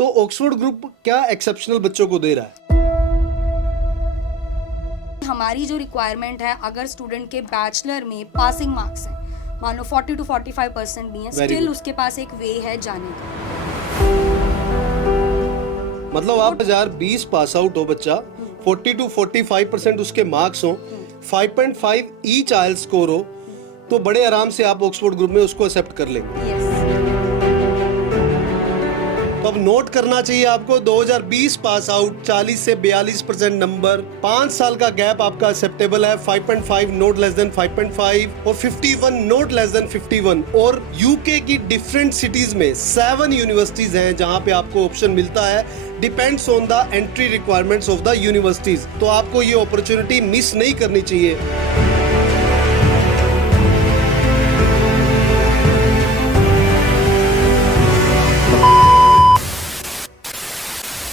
तो Oxford group क्या exceptional बच्चों को दे रहा है? हमारी जो रिक्वायरमेंट है, अगर स्टूडेंट के बैचलर में पासिंग मार्क्स हैं, मान लो 40 to 45% भी है, Very स्टिल good. उसके पास एक वे है जाने का। मतलब आप 2020 पास आउट हो बच्चा, 40 to 45% उसके मार्क्स हो, 5.5 ईच आइल्स स्कोर हो, तो बड़े आराम से आप ऑक्सफोर्ड ग्रुप में उसको एक्सेप्ट कर लेंगे। यस, तो अब नोट करना चाहिए आपको, 2020 पास आउट, 40 से 42% नंबर, 5 साल का गैप आपका एक्सेप्टेबल है, 5.5 नोट लेस देन 5.5 और 51 नोट लेस देन 51। और यूके की डिफरेंट सिटीज में 7 यूनिवर्सिटीज हैं जहां पे आपको ऑप्शन मिलता है, depends on the entry requirements of the universities. तो आपको ये अपॉर्चुनिटी मिस नहीं करनी चाहिए।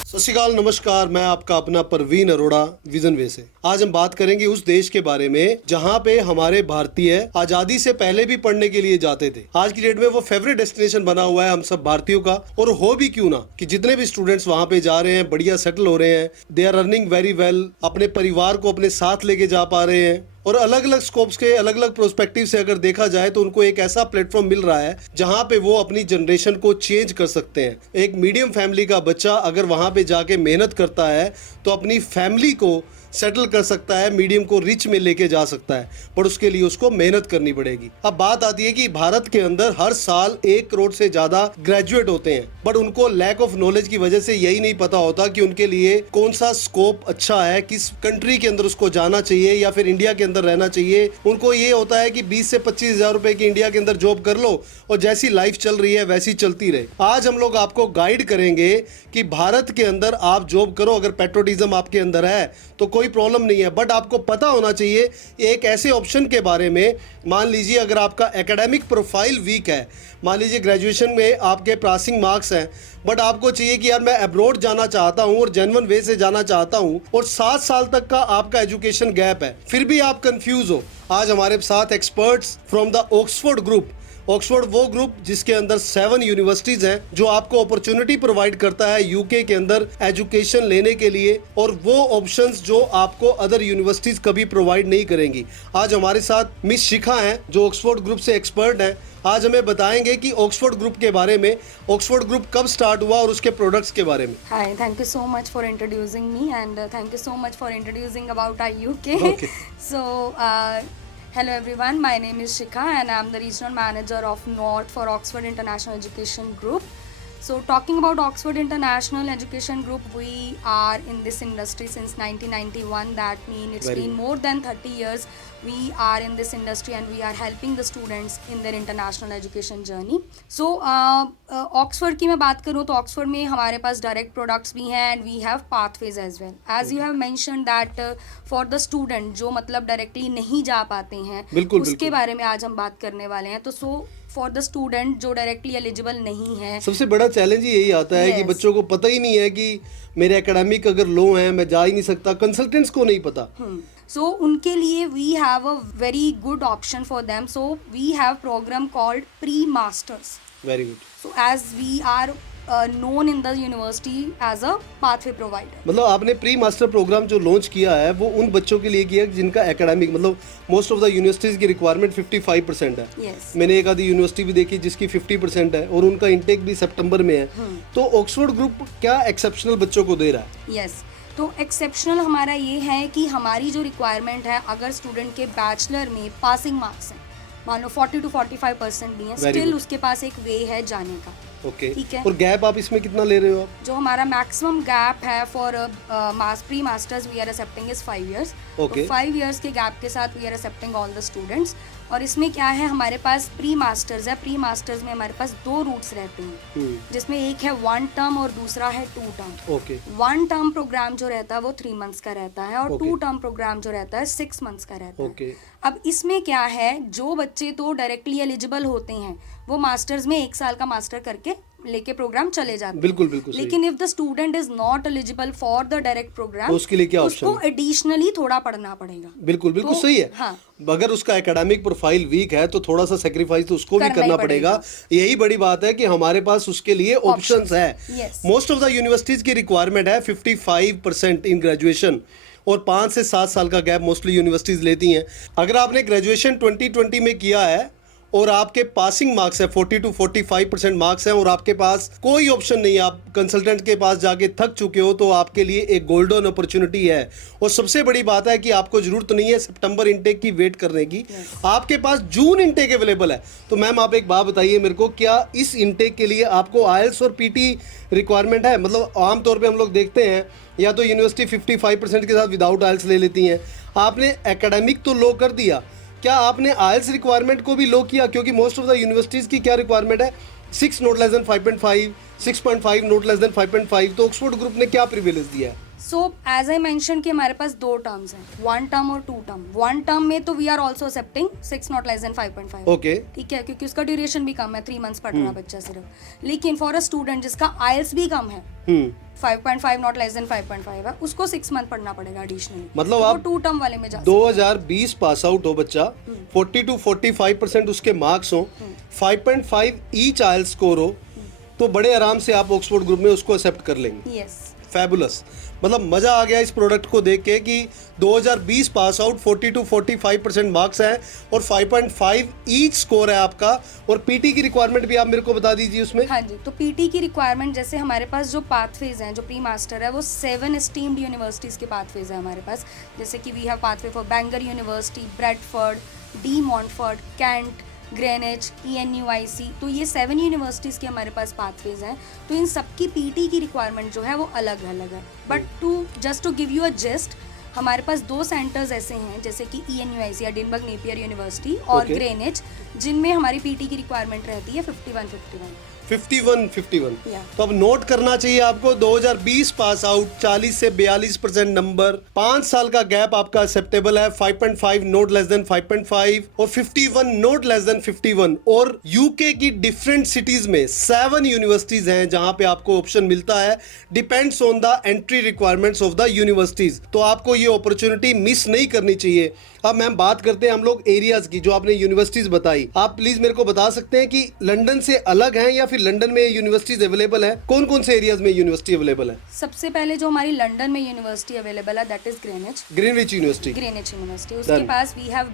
सत श्री अकाल, नमस्कार, मैं आपका अपना परवीन अरोड़ा विजन वे से। आज हम बात करेंगे उस देश के बारे में जहां पे हमारे भारतीय आजादी से पहले भी पढ़ने के लिए जाते थे। आज की डेट में वो फेवरेट डेस्टिनेशन बना हुआ है हम सब भारतीयों का। और हो भी क्यों ना कि जितने भी स्टूडेंट्स वहां पे जा रहे हैं, बढ़िया सेटल हो रहे हैं, they are earning very well, अपने परिवार को अपने साथ लेके जा पा रहे हैं, और अलग अलग स्कोप्स के अलग अलग प्रोस्पेक्टिव से अगर देखा जाए तो उनको एक ऐसा प्लेटफॉर्म मिल रहा है जहां पे वो अपनी जनरेशन को चेंज कर सकते हैं। एक मीडियम फैमिली का बच्चा अगर वहां पे जाके मेहनत करता है तो अपनी फैमिली को सेटल कर सकता है, मीडियम को रिच में लेके जा सकता है, पर उसके लिए उसको मेहनत करनी पड़ेगी। अब बात आती है कि भारत के अंदर हर साल 1 करोड़ से ज्यादा ग्रेजुएट होते हैं, बट उनको लैक ऑफ नॉलेज की वजह से यही नहीं पता होता कि उनके लिए कौन सा स्कोप अच्छा है, किस कंट्री के अंदर उसको जाना चाहिए या फिर इंडिया के अंदर रहना चाहिए। उनको ये होता है कि 20 से 25 हजार रुपए की इंडिया के अंदर जॉब कर लो और जैसी लाइफ चल रही है वैसी चलती रहे। आज हम लोग आपको गाइड करेंगे कि भारत के अंदर आप जॉब करो, अगर पेट्रोटिज्म आपके अंदर है तो कोई प्रॉब्लम नहीं है, बट आपको पता होना चाहिए एक ऐसे ऑप्शन के बारे में। मान लीजिए अगर आपका एकेडमिक प्रोफाइल वीक है, मान लीजिए ग्रेजुएशन में आपके पासिंग मार्क्स हैं, बट आपको चाहिए कि यार मैं अब्रॉड जाना चाहता हूं और जेन्युइन वे से जाना चाहता हूं, और 7 साल तक का आपका एजुकेशन गैप है, फिर भी आप कंफ्यूज हो। आज हमारे साथ experts from the Oxford group. Oxford वो ग्रुप जिसके अंदर 7 यूनिवर्सिटीज हैं, जो आपको अपॉर्चुनिटी प्रोवाइड करता है यूके के अंदर एजुकेशन लेने के लिए, और वो ऑप्शंस जो आपको अदर यूनिवर्सिटीज कभी प्रोवाइड नहीं करेंगी। आज हमारे साथ मिस शिखा हैं जो ऑक्सफोर्ड ग्रुप से एक्सपर्ट हैं। आज हमें बताएंगे कि ऑक्सफोर्ड ग्रुप के बारे में, ऑक्सफोर्ड ग्रुप कब स्टार्ट हुआ और उसके प्रोडक्ट्स के बारे में। Hi, thank you so much for introducing me and thank you so much for introducing about our UK. Okay. So, hello everyone, my name is Shikha and I am the regional manager of North for Oxford International Education Group. So talking about Oxford International Education Group, we are in this industry since 1991. That means it's Very been good. more than 30 years we are in this industry and we are helping the students in their international education journey. So Oxford की मैं बात करूँ तो Oxford में हमारे पास direct products भी हैं and we have pathways as well. As you have mentioned that for the student जो मतलब directly नहीं जा पाते हैं, बिल्कुल, उसके बिल्कुल। बारे में आज हम बात करने वाले हैं। तो फॉर द स्टूडेंट जो डायरेक्टली एलिजिबल नहीं है, सबसे बड़ा चैलेंज यही आता है कि Yes. बच्चों को पता ही नहीं है कि मेरे एकेडमिक अगर लो है, मैं जा ही नहीं सकता, कंसल्टेंट्स को नहीं पता। सो उनके लिए we have a very good option for them. So we have program called pre masters. Very good. So as we are known in the university as a pathway provider. मतलब आपने pre master programme जो launch किया है वो उन बच्चों के लिए किया है जिनका एकेडमिक, मतलब मोस्ट ऑफ द यूनिवर्सिटीज की रिक्वायरमेंट 55% है। Yes. मैंने एक आधी यूनिवर्सिटी भी देखी जिसकी 50% है और उनका इंटेक भी सितंबर में है। तो ऑक्सफोर्ड ग्रुप क्या एक्सेप्शनल बच्चों को दे रहा है? यस, तो एक्सेप्शनल हमारा ये है कि हमारी जो रिक्वायरमेंट है, अगर स्टूडेंट के बैचलर में पासिंग मार्क्स हैं, मान लो 40 to 45% भी हैं, Very स्टिल good. उसके पास एक वे है जाने का। ओके, ठीक है। और गैप आप इसमें कितना ले रहे हो आप? जो हमारा मैक्सिमम गैप है for pre masters we are accepting is 5 years. Okay. तो 5 years के गैप के साथ we are accepting all the students. और इसमें क्या है, हमारे पास प्री मास्टर्स है, प्री मास्टर्स में हमारे पास 2 रूट्स रहते हैं, जिसमें एक है 1 term और दूसरा है 2 term। ओके। 1 term प्रोग्राम जो रहता है वो 3 months का रहता है और Okay. 2 term प्रोग्राम जो रहता है 6 months का रहता है। ओके। अब इसमें क्या है, जो बच्चे तो डायरेक्टली एलिजिबल होते हैं वो मास्टर्स में 1 साल का मास्टर करके लेके प्रोग्राम चले जाते हैं। बिल्कुल बिल्कुल सही। लेकिन if the student is not eligible for the direct program तो उसके लिए क्या ऑप्शन उसको एडिशनली थोड़ा पढ़ना पड़ेगा। बिल्कुल बिल्कुल तो, सही है। हाँ, अगर उसका एकेडमिक प्रोफाइल वीक है तो थोड़ा सा सेक्रीफाइस तो उसको भी करना ही करना पड़ेगा। यही बड़ी बात है कि हमारे पास उसके लिए ऑप्शंस है। Yes. Most of the universities की रिक्वायरमेंट है 55% इन ग्रेजुएशन, और 5 से 7 साल का गैप मोस्टली यूनिवर्सिटीज लेती हैं। अगर आपने ग्रेजुएशन 2020 में किया है और आपके पासिंग मार्क्स है 40 to 45% मार्क्स हैं और आपके पास कोई ऑप्शन नहीं है, आप कंसल्टेंट के पास जाके थक चुके हो, तो आपके लिए एक गोल्डन अपॉर्चुनिटी है। और सबसे बड़ी बात है कि आपको जरूरत नहीं है सितंबर इनटेक की वेट करने की। आपके पास जून इनटेक अवेलेबल है। तो मैम आप एक बात बताइए मेरे को, क्या इस इनटेक के लिए आपको आईएलटीएस और पीटी रिक्वायरमेंट है? मतलब आमतौर पर हम लोग देखते हैं या तो यूनिवर्सिटी 55% के साथ विदाउट आईएलटीएस ले लेती हैं। आपने एकेडमिक तो लो कर दिया, क्या आपने आईएलटीएस रिक्वायरमेंट को भी लो किया? क्योंकि मोस्ट ऑफ द यूनिवर्सिटीज की क्या रिक्वायरमेंट है, 6 not less than 5.5, 6.5 not less than 5.5। तो ऑक्सफोर्ड ग्रुप ने क्या प्रिविलेज दिया है? सो एज आई मेंशन कि हमारे पास 2 टर्म्स हैं, 1 टर्म और 2 टर्म। 1 टर्म में तो we are also accepting 6 not less than 5.5। Okay, ठीक है, क्योंकि उसका ड्यूरेशन भी कम है, 3 मंथ्स पढ़ रहा बच्चा सिर्फ। लेकिन फॉर अ स्टूडेंट जिसका आईएलटीएस भी कम है, 5.5 नॉट लेस देन 5.5 है, उसको 6 मंथ पढ़ना पड़ेगा एडिशनली। मतलब तो आप 2 टर्म वाले में जा 2020 पास आउट हो बच्चा, 40 to 45% उसके मार्क्स हो, 5.5 ईच आईएलटीएस स्कोर हो, तो बड़े आराम से आप ऑक्सफोर्ड ग्रुप में उसको एक्सेप्ट कर लेंगे। Yes, fabulous. मतलब मजा आ गया इस प्रोडक्ट को देख के कि 2020 पास आउट, 40 to 45% मार्क्स हैं और 5.5 ईच स्कोर है आपका। और पीटी की रिक्वायरमेंट भी आप मेरे को बता दीजिए उसमें। हाँ जी, तो पीटी की रिक्वायरमेंट जैसे हमारे पास जो पाथवेज हैं, जो प्री मास्टर है, वो 7 एस्टीम्ड यूनिवर्सिटीज़ के पाथवेज है हमारे पास। जैसे कि we have pathway for Bangor University, Bradford, De Montfort, Kent, Greenwich, ENUIC। तो ये 7 यूनिवर्सिटीज़ के हमारे पास पाथवेज हैं। तो इन सबकी पीटी की रिक्वायरमेंट जो है वो अलग अलग है। But to give you a gist, हमारे पास 2 सेंटर्स ऐसे हैं जैसे कि ENUIC, एडिनबर्ग नेपियर यूनिवर्सिटी, और Okay. ग्रेनिच, जिनमें हमारी पीटी की रिक्वायरमेंट रहती है 51-51। 51। Yeah. तो अब नोट करना चाहिए आपको, 2020 पास आउट, 40 से 42% नंबर, 5 साल का गैप आपका एक्सेप्टेबल है, 5.5 नोट लेस देन 5.5 और 51 नोट लेस देन 51। और यूके की डिफरेंट सिटीज में 7 यूनिवर्सिटीज हैं जहां पे आपको ऑप्शन मिलता है, depends on the entry requirements of the universities. तो आपको ये अपॉर्चुनिटी मिस नहीं करनी चाहिए। अब मैम बात करते हैं हम लोग एरियाज की, जो आपने यूनिवर्सिटीज बताई। आप प्लीज मेरे को बता सकते हैं कि लंदन से अलग है या फिर लंदन में यूनिवर्सिटीज अवेलेबल है? कौन कौन से एरियाज में यूनिवर्सिटी अवेलेबल है? सबसे पहले जो हमारी लंदन में यूनिवर्सिटी अवेलेबल है that is Greenwich university. Greenwich university. उसके पास we have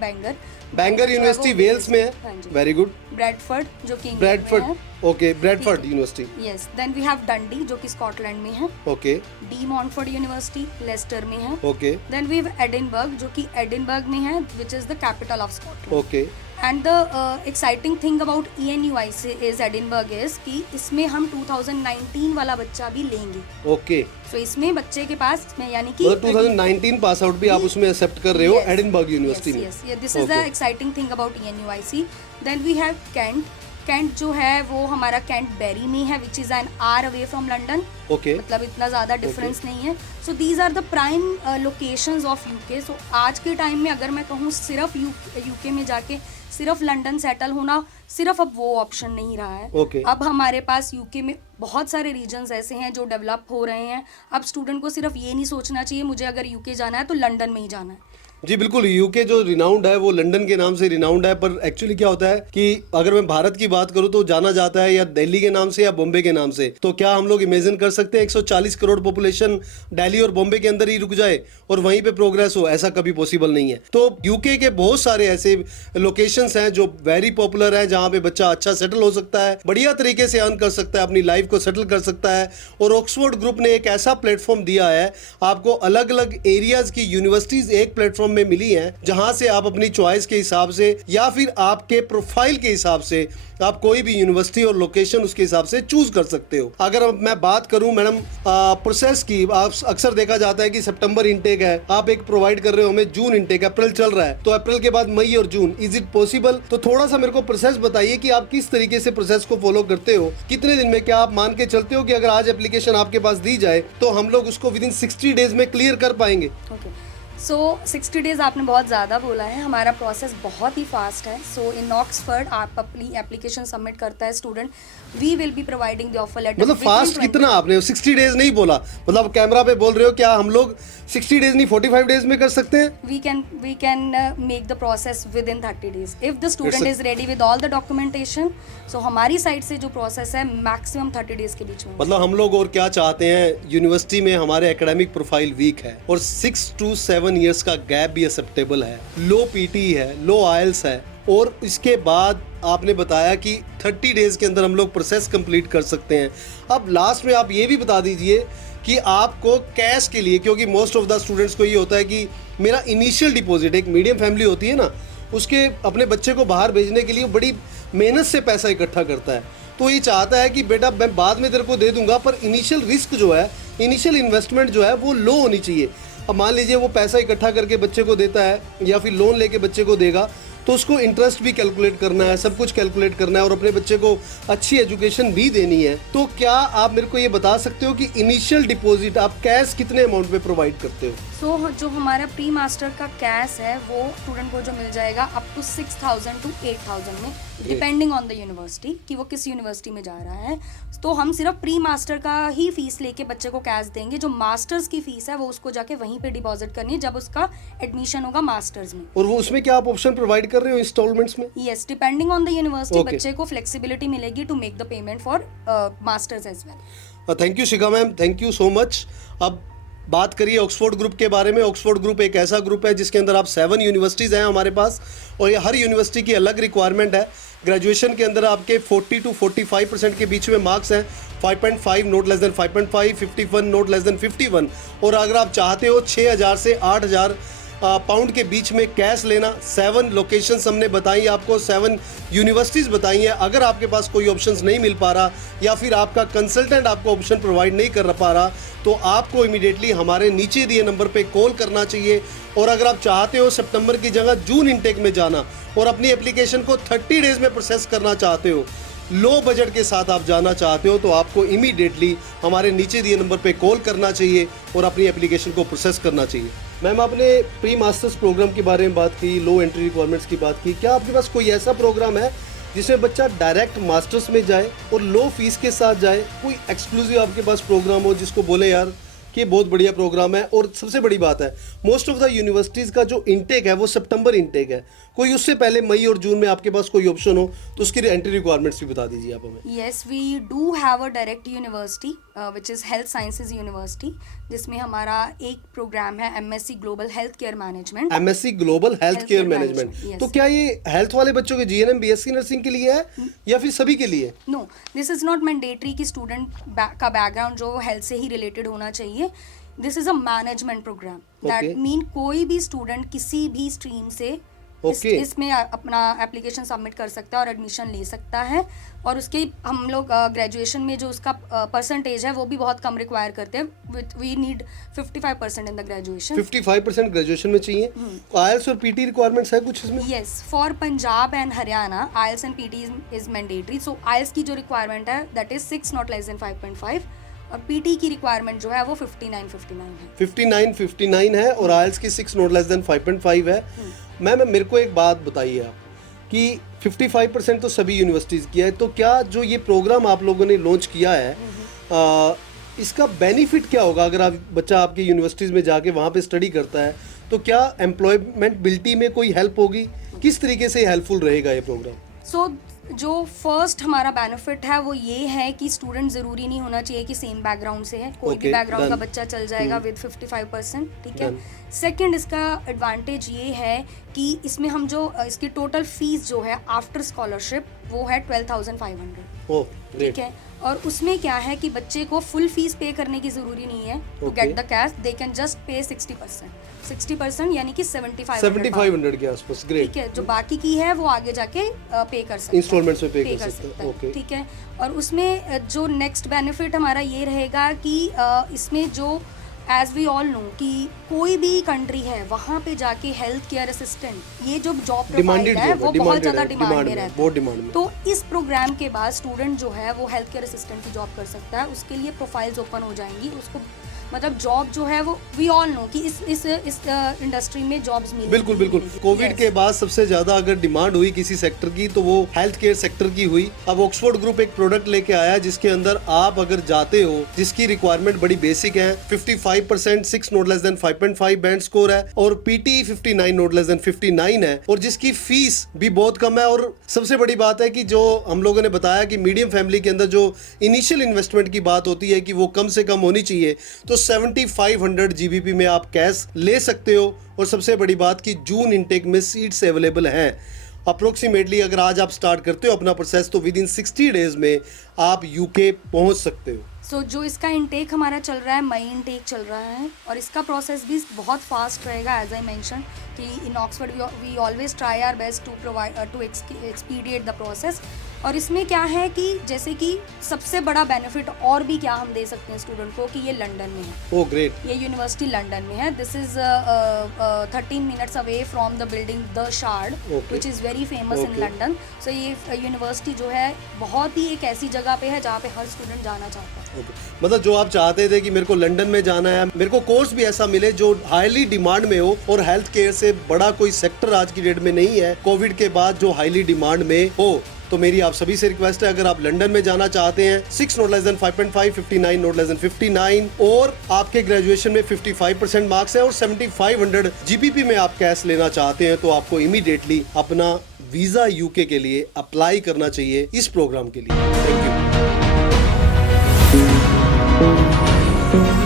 Bangor university Wales में है। हाँ जी। Very good. ब्रेडफोर्ड जो कि इंग्लैंड में ब्रेडफोर्ड, है। Okay, Bradford University. Yes, then we have Dundee जो कि स्कॉटलैंड में है। Okay De Montfort University Leicester में है। Okay then we have Edinburgh जो कि एडिनबर्ग में है, which is the capital of Scotland. Okay. And the exciting thing about ENUIC is Edinburgh is कि इसमें हम 2019 वाला बच्चा भी लेंगे। ओके, सो इसमें बच्चे के पास में यानी कि मतलब 2019 पास आउट भी आप उसमें एक्सेप्ट कर रहे हो एडिनबर्ग यूनिवर्सिटी में। Yes, this is the exciting thing about ENUIC। Then we have Kent. Kent जो है वो हमारा कैंट बेरी में है, which is an hour away from London. Okay, मतलब इतना ज़्यादा डिफरेंस नहीं है। So these are the prime locations of UK. सो आज के टाइम में अगर मैं कहूँ सिर्फ यूके में जाके सिर्फ लंदन सेटल होना, सिर्फ अब वो ऑप्शन नहीं रहा है। Okay. अब हमारे पास यूके में बहुत सारे रीजन्स ऐसे हैं जो डेवलप हो रहे हैं। अब स्टूडेंट को सिर्फ ये नहीं सोचना चाहिए मुझे अगर यूके जाना है तो लंदन में ही जाना है। जी बिल्कुल। यूके जो रिनाउंड है वो लंदन के नाम से रिनाउंड है, पर एक्चुअली क्या होता है कि अगर मैं भारत की बात करूं तो जाना जाता है या दिल्ली के नाम से या बॉम्बे के नाम से। तो क्या हम लोग इमेजिन कर सकते हैं 140 करोड़ पॉपुलेशन दिल्ली और बॉम्बे के अंदर ही रुक जाए और वहीं पे प्रोग्रेस हो? ऐसा कभी पॉसिबल नहीं है। तो यूके के बहुत सारे ऐसे लोकेशंस हैं जो वेरी पॉपुलर हैं, जहां पे बच्चा अच्छा सेटल हो सकता है, बढ़िया तरीके से अर्न कर सकता है, अपनी लाइफ को सेटल कर सकता है। और ऑक्सफोर्ड ग्रुप ने एक ऐसा प्लेटफॉर्म दिया है आपको, अलग अलग एरियाज की यूनिवर्सिटीज एक प्लेटफॉर्म में मिली है, जहां से आप अपनी चॉइस के हिसाब से या फिर आपके प्रोफाइल के हिसाब से आप कोई भी यूनिवर्सिटी और लोकेशन उसके हिसाब से चूज कर सकते हो। अगर मैं बात करूं मैडम प्रोसेस की, आप अक्सर देखा जाता है कि सितंबर इनटेक है, आप एक प्रोवाइड कर रहे हो हमें जून इनटेक, अप्रैल चल रहा है, तो अप्रैल के बाद मई और जून, इज इट पॉसिबल? तो थोड़ा सा मेरे को प्रोसेस बताइए कि आप किस तरीके से प्रोसेस को फॉलो करते हो, कितने दिन में? क्या आप मान के चलते हो कि अगर आज एप्लीकेशन आपके पास दी जाए तो हम लोग उसको विद इन 60 डेज में क्लियर कर पाएंगे? सो 60 डेज़ आपने बहुत ज़्यादा बोला है, हमारा प्रोसेस बहुत ही फास्ट है। सो इन ऑक्सफोर्ड आप अपनी एप्लीकेशन सबमिट करता है student, we will be providing the offer letter. मतलब फास्ट कितना आपने 60 डेज नहीं बोला, मतलब कैमरा पे बोल रहे हो, क्या हम लोग 60 डेज नहीं 45 डेज में कर सकते हैं? we can make the process within 30 days if the student is ready with all the documentation। so हमारी साइड से जो प्रोसेस है मैक्सिमम 30 डेज के बीच में। मतलब हम लोग और क्या चाहते हैं, यूनिवर्सिटी में हमारे एकेडमिक प्रोफाइल वीक है और 6 to 7 इयर्स का गैप भी एक्सेप्टेबल है, लो पीटी है, लो आइल्स है, और इसके बाद आपने बताया कि 30 डेज के अंदर हम लोग प्रोसेस कंप्लीट कर सकते हैं। अब लास्ट में आप ये भी बता दीजिए कि आपको कैश के लिए, क्योंकि मोस्ट ऑफ द स्टूडेंट्स को ये होता है कि मेरा इनिशियल डिपॉजिट, एक मीडियम फैमिली होती है ना, उसके अपने बच्चे को बाहर भेजने के लिए बड़ी मेहनत से पैसा इकट्ठा करता है, तो ये चाहता है कि बेटा मैं बाद में तेरे को दे दूंगा, पर इनिशियल रिस्क जो है, इनिशियल इन्वेस्टमेंट जो है वो लो होनी चाहिए। अब मान लीजिए वो पैसा इकट्ठा करके बच्चे को देता है या फिर लोन लेके बच्चे को देगा, तो उसको इंटरेस्ट भी कैलकुलेट करना है, सब कुछ कैलकुलेट करना है और अपने बच्चे को अच्छी एजुकेशन भी देनी है। तो क्या आप मेरे को ये बता सकते हो कि इनिशियल डिपॉजिट आप कैश कितने अमाउंट में प्रोवाइड करते हो? सो जो हमारा प्री मास्टर का कैश है वो स्टूडेंट को जो मिल जाएगा अप टू 6,000 to 8,000 में, डिपेंडिंग ऑन द यूनिवर्सिटी कि वो किस यूनिवर्सिटी में जा रहा है। तो हम सिर्फ प्री मास्टर का ही फीस लेके बच्चे को कैश देंगे, जो मास्टर्स की फीस है वो उसको जाके वहीं पे डिपॉजिट करनी है जब उसका एडमिशन होगा मास्टर्स में। और वो उसमें क्या आप ऑप्शन प्रोवाइड कर रहे हो इंस्टॉलमेंट्स में? Yes, depending on the university Okay. बच्चे को फ्लेक्सिबिलिटी मिलेगी to make the payment for masters as well. Thank you Shikha ma'am, thank you so much. अब बात करिए ऑक्सफोर्ड ग्रुप के बारे में। ऑक्सफोर्ड ग्रुप एक ऐसा ग्रुप है जिसके अंदर आप 7 यूनिवर्सिटीज़ हैं हमारे पास, और ये हर यूनिवर्सिटी की अलग रिक्वायरमेंट है। ग्रेजुएशन के अंदर आपके 40 to 45% के बीच में मार्क्स हैं, 5.5 note less than 5.5, 51 note less than 51, और अगर आप चाहते हो 6,000 से 8,000 पाउंड के बीच में कैश लेना। 7 लोकेशंस हमने बताई आपको, 7 यूनिवर्सिटीज़ बताई हैं। अगर आपके पास कोई ऑप्शंस नहीं मिल पा रहा या फिर आपका कंसल्टेंट आपको ऑप्शन प्रोवाइड नहीं कर पा रहा, तो आपको इमीडिएटली हमारे नीचे दिए नंबर पे कॉल करना चाहिए। और अगर आप चाहते हो सितंबर की जगह जून इनटेक में जाना और अपनी एप्लीकेशन को 30 डेज में प्रोसेस करना चाहते हो, लो बजट के साथ आप जाना चाहते हो, तो आपको इमीडिएटली हमारे नीचे दिए नंबर पे कॉल करना चाहिए और अपनी एप्लीकेशन को प्रोसेस करना चाहिए। मैम, आपने प्री मास्टर्स प्रोग्राम के बारे में बात की, लो एंट्री रिक्वायरमेंट्स की बात की, क्या आपके पास कोई ऐसा प्रोग्राम है जिसमें बच्चा डायरेक्ट मास्टर्स में जाए और लो फीस के साथ जाए? कोई एक्सक्लूसिव आपके पास प्रोग्राम हो जिसको बोले यार कि ये बहुत बढ़िया प्रोग्राम है? और सबसे बड़ी बात है, मोस्ट ऑफ द यूनिवर्सिटीज़ का जो इनटेक है वो सितंबर इनटेक है, कोई उससे पहले मई और जून में आपके पास कोई ऑप्शन हो तो उसकी एंट्री रिक्वायरमेंट्स भी बता दीजिए आप हमें। Yes, we do have a direct university which is health sciences university, जिसमें हमारा एक प्रोग्राम है MSc global health care management. MSc global health care management, yes. तो क्या ये हेल्थ वाले बच्चों के जीएनएम बीएससी नर्सिंग के लिए है या फिर सभी के लिए? No, this is not mandatory कि स्टूडेंट का बैकग्राउंड जो हेल्थ से ही रिलेटेड होना चाहिए। This is a management program, that mean कोई भी स्टूडेंट किसी भी स्ट्रीम से इसमें अपना एप्लीकेशन सबमिट कर सकता है और एडमिशन ले सकता है। और उसके हम लोग ग्रेजुएशन में जो उसका परसेंटेज है वो भी बहुत कम रिक्वायर करते हैं। We need 55% in the graduation. 55% graduation में चाहिए। आईएलटीएस और पीटी रिक्वायरमेंट्स है कुछ इसमें? Yes, for Punjab and Haryana IELTS and PT is mandatory. So IELTS की जो रिक्वायरमेंट है that is 6 not less than 5.5, और पीटी की रिक्वायरमेंट जो है वो 59 है। 59 है और आईएलटीएस की 6 नॉट लेस देन 5.5 है। मैम, मेरे को एक बात बताइए आप कि 55% तो सभी यूनिवर्सिटीज़ किया है, तो क्या जो ये प्रोग्राम आप लोगों ने लॉन्च किया है इसका बेनिफिट क्या होगा अगर आप बच्चा आपकी यूनिवर्सिटीज़ में जाके वहाँ पे स्टडी करता है, तो क्या एम्प्लॉयमेंटबिलिटी में कोई हेल्प होगी? किस तरीके से हेल्पफुल रहेगा ये प्रोग्राम? सो जो फर्स्ट हमारा बेनिफिट है वो ये है कि स्टूडेंट ज़रूरी नहीं होना चाहिए कि सेम बैकग्राउंड से है, कोई भी बैकग्राउंड का बच्चा चल जाएगा विद 55%, ठीक है। सेकंड, इसका एडवांटेज ये है कि इसमें हम जो इसकी टोटल फीस जो है आफ्टर स्कॉलरशिप वो है 12,500, ठीक है। और उसमें क्या है कि बच्चे को फुल फीस पे करने की ज़रूरी नहीं है to get the cash, they can just pay 60% यानी कि 7,500 के आसपास। ग्रेट, ठीक है। जो बाकी की है वो आगे जाके पे कर सकते हैं, इंस्टॉलमेंट्स में पे कर सकते हैं, ओके, ठीक है। और उसमें जो नेक्स्ट बेनिफिट हमारा ये रहेगा कि इसमें जो एज वी ऑल नो कि कोई भी कंट्री है वहाँ पे जाके हेल्थ केयर असिस्टेंट ये जो जॉब प्रोफाइल है वो बहुत ज़्यादा डिमांड में रहता है। तो इस प्रोग्राम के बाद स्टूडेंट जो है वो हेल्थ केयर असिस्टेंट की जॉब कर सकता है, उसके लिए प्रोफाइल्स ओपन हो जाएंगी, उसको मतलब जॉब जो है वो वी ऑल नो कि इस इंडस्ट्री में जॉब्स मिलेंगी। बिल्कुल बिल्कुल। Covid Yes. के बाद सबसे ज्यादा अगर डिमांड हुई किसी सेक्टर की तो वो हेल्थ केयर सेक्टर की हुई। अब ऑक्सफोर्ड ग्रुप एक प्रोडक्ट लेके आया जिसके अंदर आप अगर जाते हो, जिसकी रिक्वायरमेंट बड़ी बेसिक है, 55% 6 not less than 5.5 band score है और पीटी 59 नॉट लेस देन 59 है और जिसकी फीस भी बहुत कम है। और सबसे बड़ी बात है कि जो हम लोगों ने बताया कि मीडियम फैमिली के अंदर जो इनिशियल इन्वेस्टमेंट की बात होती है कि वो कम से कम होनी चाहिए, तो 7500 जीबीपी में आप कैश ले सकते हो। और सबसे बड़ी बात कि जून इनटेक में सीट्स अवेलेबल हैं। अप्रोक्सीमेटली अगर आज आप स्टार्ट करते हो अपना प्रोसेस तो विद इन 60 डेज में आप यूके पहुंच सकते हो। सो जो इसका इंटेक हमारा चल रहा है, मई इंटेक चल रहा है और इसका प्रोसेस भी बहुत फास्ट रहेगा। एज आई मेंशन कि in Oxford we always try our best to expedite the process. और इसमें क्या है कि जैसे कि सबसे बड़ा बेनिफिट और भी क्या हम दे सकते हैं स्टूडेंट को कि ये लंदन में है। Oh great. ये यूनिवर्सिटी लंदन में है। This is 13 minutes away from the building the Shard Okay. Which is very famous in Okay. London. सो ये यूनिवर्सिटी जो है बहुत ही एक ऐसी जगह पे है जहाँ पे हर स्टूडेंट जाना चाहता है। ओके। मतलब जो आप चाहते थे कि मेरे को लंदन में जाना है, मेरे को कोर्स भी ऐसा मिले जो हाईली डिमांड में हो और हेल्थ केयर से बड़ा कोई सेक्टर आज की डेट में नहीं है कोविड के बाद जो हाईली डिमांड में हो, तो मेरी आप सभी से रिक्वेस्ट है अगर आप लंदन में जाना चाहते हैं, 6 not less than 5.5, 59 not less then 59 और आपके ग्रेजुएशन में 55% मार्क्स है और 7500 जीबीपी में आप कैश लेना चाहते हैं, तो आपको इमीडिएटली अपना वीजा यूके के लिए अप्लाई करना चाहिए इस प्रोग्राम के लिए। Thank you.